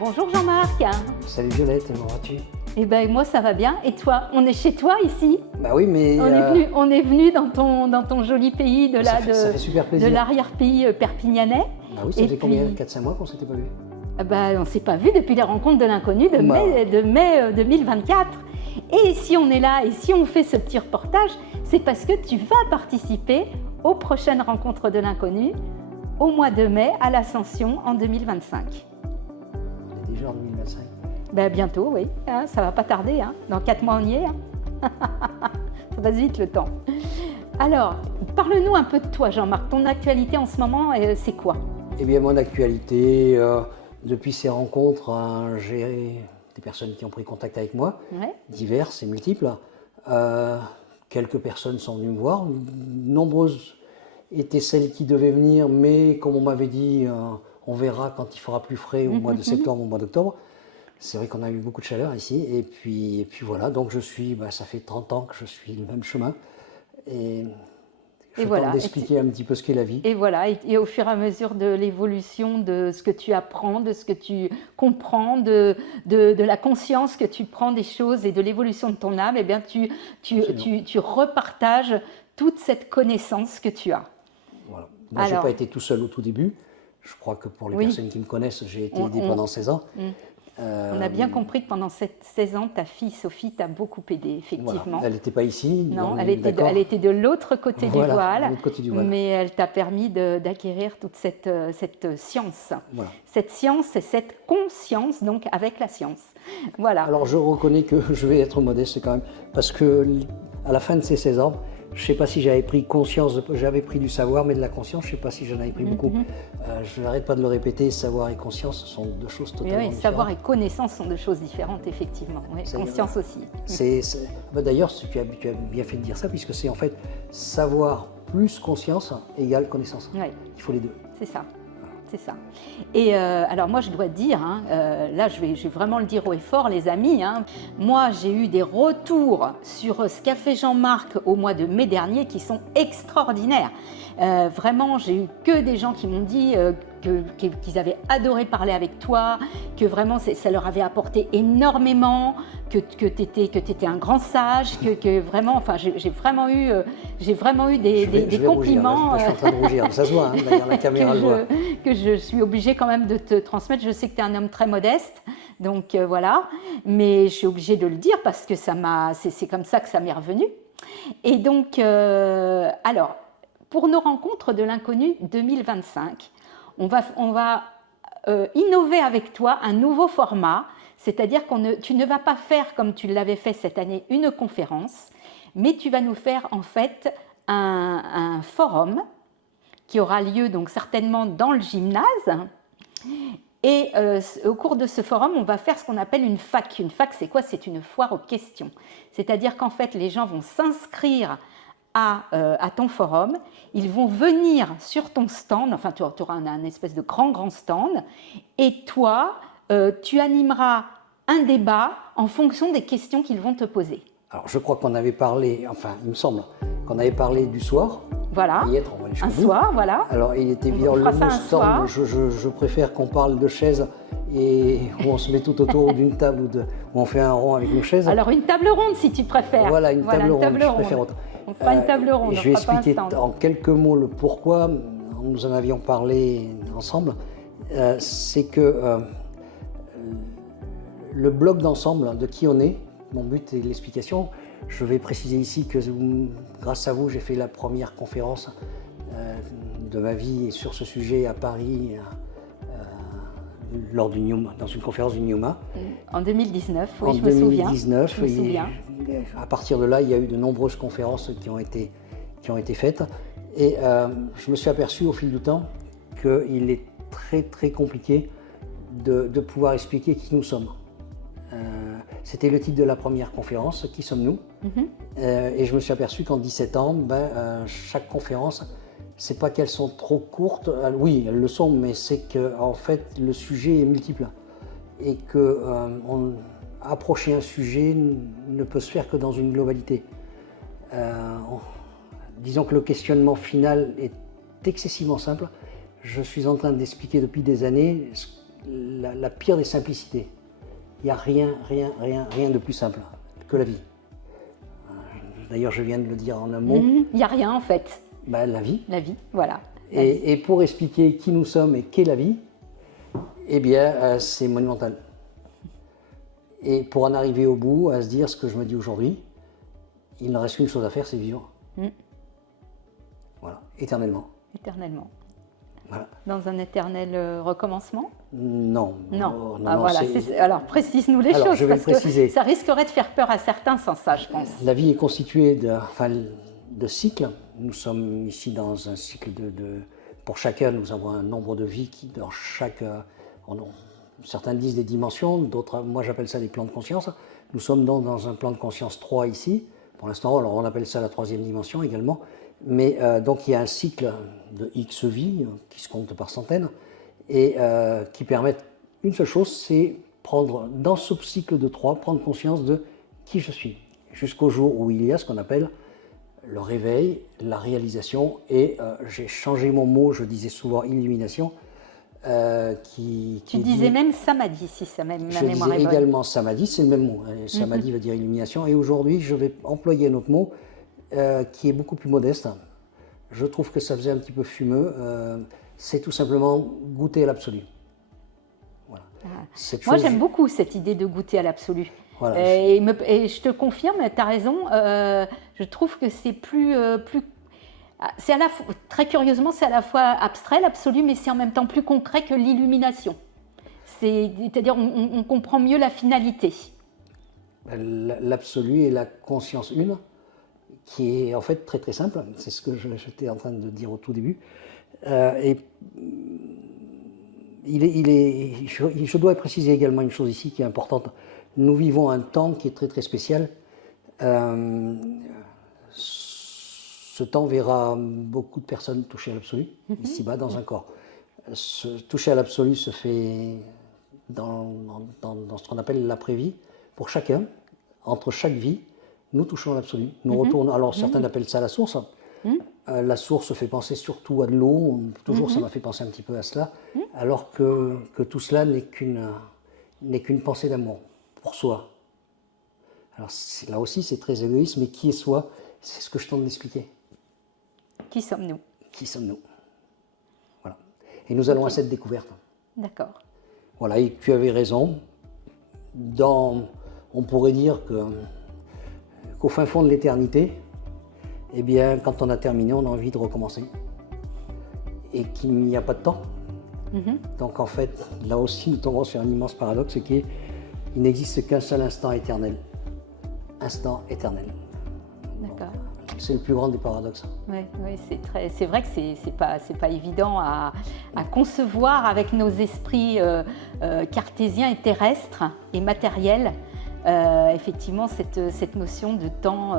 Bonjour Jean-Marc. Salut Violette, comment vas-tu? Eh ben moi ça va bien. Et toi? On est chez toi ici? Bah oui, mais on est venu dans ton joli pays ça fait super plaisir. de l'arrière-pays perpignanais. Bah oui, ça fait combien? 4-5 mois qu'on s'était pas vu? Bah, on ne s'est pas vu depuis les rencontres de l'inconnu de mai 2024. Et si on est là et si on fait ce petit reportage, c'est parce que tu vas participer aux prochaines rencontres de l'inconnu au mois de mai à l'Ascension en 2025. On est déjà en 2025. Ben, bientôt, oui. Hein, ça va pas tarder. Hein. Dans 4 mois, on y est. Hein. Ça passe vite le temps. Alors, parle-nous un peu de toi, Jean-Marc. Ton actualité en ce moment, c'est quoi? Eh bien, mon actualité, depuis ces rencontres, j'ai des personnes qui ont pris contact avec moi, diverses et multiples. Quelques personnes sont venues me voir. Nombreuses étaient celles qui devaient venir, mais comme on m'avait dit, on verra quand il fera plus frais au mois de septembre, au mois d'octobre. C'est vrai qu'on a eu beaucoup de chaleur ici. Et puis voilà, donc ça fait 30 ans que je suis le même chemin. Et je tente d'expliquer un petit peu ce qu'est la vie. Et voilà, et au fur et à mesure de l'évolution de ce que tu apprends, de ce que tu comprends, de la conscience que tu prends des choses et de l'évolution de ton âme, eh bien tu repartages toute cette connaissance que tu as. Voilà. Moi, je n'ai pas été tout seul au tout début. Je crois que pour les personnes qui me connaissent, j'ai été aidé pendant 16 ans. On a bien compris que pendant ces 16 ans, ta fille Sophie t'a beaucoup aidé, effectivement. Voilà. Elle n'était pas ici. Non, elle était de l'autre côté du voile, voile, mais elle t'a permis d'acquérir toute cette science. Voilà. Cette science et cette conscience, donc avec la science. Voilà. Alors je reconnais que je vais être modeste quand même, parce que à la fin de ces 16 ans, je ne sais pas si j'avais pris conscience, j'avais pris du savoir, mais de la conscience, je ne sais pas si j'en avais pris beaucoup. Je n'arrête pas de le répéter, savoir et conscience sont deux choses totalement différentes. Savoir et connaissance sont deux choses différentes, effectivement. Oui, conscience aussi. D'ailleurs, tu as bien fait de dire ça, puisque c'est en fait savoir plus conscience égale connaissance. Oui. Il faut les deux. C'est ça. C'est ça. Et alors moi je dois te dire, là je vais vraiment le dire haut et fort les amis, moi j'ai eu des retours sur ce qu'a fait Jean-Marc au mois de mai dernier qui sont extraordinaires. Vraiment j'ai eu que des gens qui m'ont dit qu'ils avaient adoré parler avec toi, que vraiment ça leur avait apporté énormément, que tu étais un grand sage, que vraiment, enfin j'ai vraiment eu des compliments. Je suis en train de rougir, ça se voit, d'ailleurs la caméra le voit. Que je suis obligée quand même de te transmettre. Je sais que tu es un homme très modeste, donc voilà, mais je suis obligée de le dire parce que c'est comme ça que ça m'est revenu. Et donc, alors, pour nos rencontres de l'inconnu 2025, on va innover avec toi un nouveau format, c'est-à-dire tu ne vas pas faire comme tu l'avais fait cette année une conférence, mais tu vas nous faire en fait un forum qui aura lieu donc certainement dans le gymnase. Et au cours de ce forum, on va faire ce qu'on appelle une FAQ. Une FAQ, c'est quoi? C'est une foire aux questions. C'est-à-dire qu'en fait, les gens vont s'inscrire à ton forum, ils vont venir sur ton stand, enfin tu auras un espèce de grand stand, et toi, tu animeras un débat en fonction des questions qu'ils vont te poser. Alors je crois qu'on avait parlé, enfin il me semble, qu'on avait parlé du soir. Voilà, un soir, voilà. Alors il est évident, le stand, je préfère qu'on parle de chaises et où on se met tout autour d'une table où on fait un rond avec une chaise. Alors une table ronde si tu préfères. Voilà, une table ronde, je préfère autre. On fera une table ronde, je vais expliquer en quelques mots le pourquoi, nous en avions parlé ensemble. C'est que le bloc d'ensemble de qui on est, mon but est l'explication. Je vais préciser ici que grâce à vous, j'ai fait la première conférence de ma vie sur ce sujet à Paris dans une conférence du NIOMA. En 2019, oui, je me souviens. En 2019, et à partir de là, il y a eu de nombreuses conférences qui ont été faites. Et je me suis aperçu au fil du temps qu'il est très très compliqué de pouvoir expliquer qui nous sommes. C'était le titre de la première conférence, Qui sommes-nous? Et je me suis aperçu qu'en 17 ans, chaque conférence, c'est pas qu'elles sont trop courtes, oui, elles le sont, mais c'est qu'en fait, le sujet est multiple. Et que approcher un sujet ne peut se faire que dans une globalité. Disons que le questionnement final est excessivement simple. Je suis en train d'expliquer depuis des années la pire des simplicités. Il n'y a rien de plus simple que la vie. D'ailleurs, je viens de le dire en un mot. Il n'y a rien en fait. Ben, la vie. La vie, voilà. Et pour expliquer qui nous sommes et qu'est la vie, eh bien, c'est monumental. Et pour en arriver au bout, à se dire ce que je me dis aujourd'hui, il ne reste qu'une chose à faire, c'est vivre. Voilà, éternellement. Éternellement. Voilà. Dans un éternel recommencement? Non. Non. Voilà. Alors, précise-nous les Alors, choses, je vais parce le préciser. que ça risquerait de faire peur à certains sans ça, je pense. La vie est constituée de cycles. Nous sommes ici dans un cycle pour chacun, nous avons un nombre de vies qui, dans chaque... certains disent des dimensions, d'autres, moi j'appelle ça des plans de conscience. Nous sommes donc dans un plan de conscience 3 ici. Pour l'instant, alors on appelle ça la 3e dimension également. Mais donc il y a un cycle de X vies qui se compte par centaines et qui permettent une seule chose, c'est prendre dans ce cycle de 3, prendre conscience de qui je suis. Jusqu'au jour où il y a ce qu'on appelle le réveil, la réalisation et j'ai changé mon mot, je disais souvent illumination. Tu disais même samadhi, si ça ma mémoire est bonne. Je disais également samadhi, c'est le même mot. Samadhi veut dire illumination. Et aujourd'hui, je vais employer un autre mot qui est beaucoup plus modeste. Je trouve que ça faisait un petit peu fumeux. C'est tout simplement goûter à l'absolu. Voilà. Moi, j'aime beaucoup cette idée de goûter à l'absolu. Voilà, et je te confirme, tu as raison, je trouve que c'est c'est à la fois, très curieusement, c'est à la fois abstrait, l'absolu, mais c'est en même temps plus concret que l'illumination. C'est-à-dire, on comprend mieux la finalité. L'absolu est la conscience une, qui est en fait très très simple. C'est ce que j'étais en train de dire au tout début. Et je dois préciser également une chose ici qui est importante. Nous vivons un temps qui est très très spécial. Ce temps verra beaucoup de personnes toucher à l'absolu, ici-bas, dans un corps. Toucher à l'absolu se fait dans ce qu'on appelle l'après-vie. Pour chacun, entre chaque vie, nous touchons à l'absolu. Nous retournons. Alors, certains appellent ça la source. La source fait penser surtout à de l'eau. Toujours, ça m'a fait penser un petit peu à cela. Alors que tout cela n'est qu'une pensée d'amour pour soi. Alors, là aussi, c'est très égoïste, mais qui est soi? C'est ce que je tente d'expliquer. Qui sommes-nous? Qui sommes-nous? Voilà. Et nous allons à cette découverte. D'accord. Voilà, et tu avais raison. On pourrait dire qu'au fin fond de l'éternité, eh bien, quand on a terminé, on a envie de recommencer. Et qu'il n'y a pas de temps. Donc en fait, là aussi, nous tombons sur un immense paradoxe, c'est qu'il n'existe qu'un seul instant éternel. Instant éternel. D'accord. C'est le plus grand des paradoxes. Oui, c'est vrai que c'est pas évident à concevoir avec nos esprits cartésiens et terrestres et matériels. Effectivement, cette notion de temps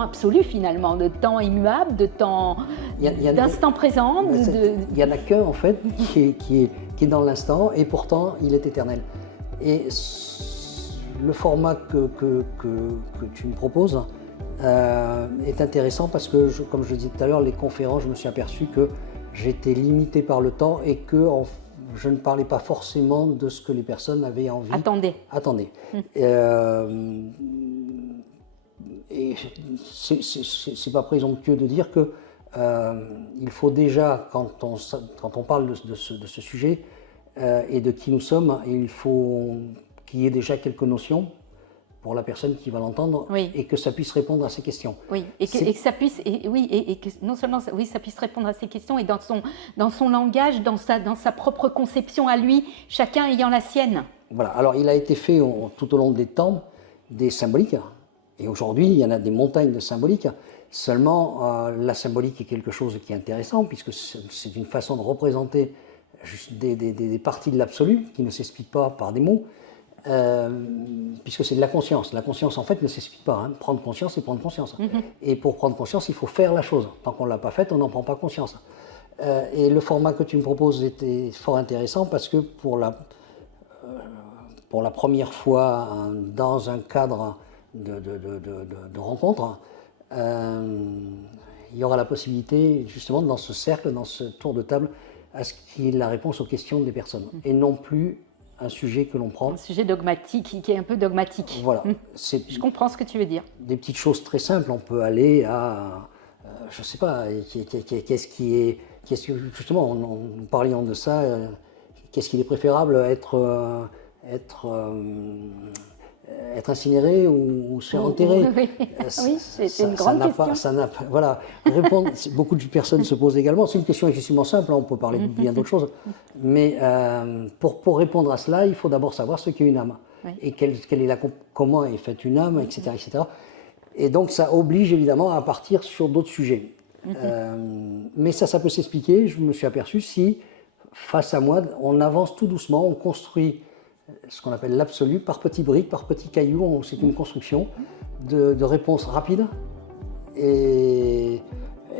absolu finalement, de temps immuable, de temps d'instant présent. Il n'y en a qu'un en fait qui est dans l'instant et pourtant il est éternel. Et le format que tu me proposes est intéressant parce que, comme je le disais tout à l'heure, les conférences, je me suis aperçu que j'étais limité par le temps et que je ne parlais pas forcément de ce que les personnes avaient envie. Attendez. Et c'est pas présomptueux de dire que il faut déjà, quand on parle de ce sujet et de qui nous sommes, il faut qu'il y ait déjà quelques notions pour la personne qui va l'entendre, et que ça puisse répondre à ces questions. Oui, et que ça puisse, et que non seulement ça puisse répondre à ces questions, et dans son langage, dans sa propre conception à lui, chacun ayant la sienne. Voilà, alors il a été fait tout au long des temps des symboliques, et aujourd'hui il y en a des montagnes de symboliques. Seulement, la symbolique est quelque chose qui est intéressant, puisque c'est une façon de représenter des parties de l'absolu qui ne s'expliquent pas par des mots. Puisque c'est de la conscience. La conscience, en fait, ne s'explique pas. Hein. Prendre conscience, c'est prendre conscience. Et pour prendre conscience, il faut faire la chose. Tant qu'on ne l'a pas faite, on n'en prend pas conscience. Et le format que tu me proposes était fort intéressant parce que pour la première fois dans un cadre de rencontre, il y aura la possibilité, justement, dans ce cercle, dans ce tour de table, à ce qu'il y ait la réponse aux questions des personnes, et non plus un sujet que l'on prend. Un sujet dogmatique, qui est un peu dogmatique. Voilà. Je comprends ce que tu veux dire. Des petites choses très simples, on peut aller à, je ne sais pas, qu'est-ce qui est, justement, nous parlions de ça, qu'est-ce qu'il est préférable, être incinéré ou se faire enterrer? Oui, oui, c'est une grande question. Voilà, répondre, beaucoup de personnes se posent également. C'est une question excessivement simple, on peut parler de bien d'autres choses. Mais pour répondre à cela, il faut d'abord savoir ce qu'est une âme. Oui. Et comment est faite une âme, etc., etc. Et donc ça oblige évidemment à partir sur d'autres sujets. Mais ça peut s'expliquer, je me suis aperçu, si face à moi, on avance tout doucement, on construit ce qu'on appelle l'absolu, par petits briques, par petits cailloux, c'est une construction de réponses rapides et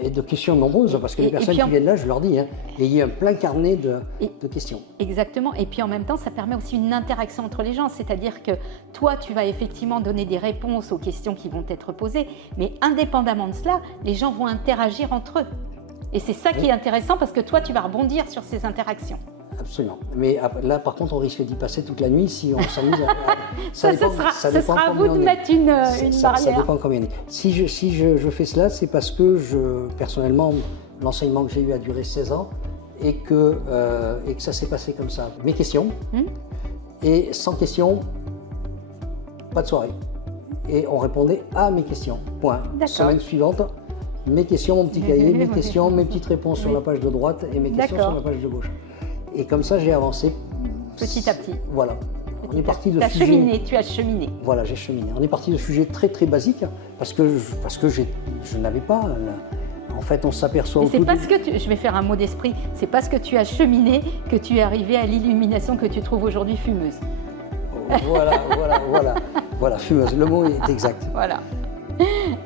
de questions nombreuses, parce que les personnes qui viennent là, je leur dis, il y a un plein carnet de questions. Exactement, et puis en même temps, ça permet aussi une interaction entre les gens, c'est-à-dire que toi, tu vas effectivement donner des réponses aux questions qui vont être posées, mais indépendamment de cela, les gens vont interagir entre eux. Et c'est ça qui est intéressant, parce que toi, tu vas rebondir sur ces interactions. Absolument. Mais là, par contre, on risque d'y passer toute la nuit si on s'amuse. Ce sera à vous de mettre une barrière. Ça dépend combien on est. Si je fais cela, c'est parce que personnellement, l'enseignement que j'ai eu a duré 16 ans et que ça s'est passé comme ça. Mes questions, et sans questions, pas de soirée. Et on répondait à mes questions. Point. Semaine suivante, mes questions, mon petit cahier, mes questions, mes petites réponses sur la page de droite et mes questions sur la page de gauche. Et comme ça, j'ai avancé. Petit à petit. Voilà. On est parti de sujets. Tu as cheminé. Voilà, j'ai cheminé. On est parti de sujets très très basiques parce que je n'avais pas. En fait, on s'aperçoit. Et c'est parce que je vais faire un mot d'esprit. C'est parce que tu as cheminé que tu es arrivé à l'illumination que tu trouves aujourd'hui fumeuse. Voilà, fumeuse. Le mot est exact. Voilà.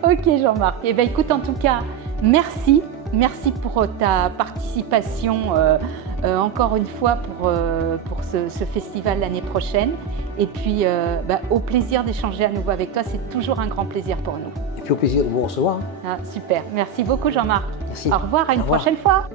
Ok, Jean-Marc. Eh bien, écoute, en tout cas, merci. Merci pour ta participation encore une fois pour ce festival l'année prochaine. Et puis, au plaisir d'échanger à nouveau avec toi. C'est toujours un grand plaisir pour nous. Et puis au plaisir de vous recevoir. Ah, super. Merci beaucoup, Jean-Marc. Merci. Au revoir, à une prochaine fois.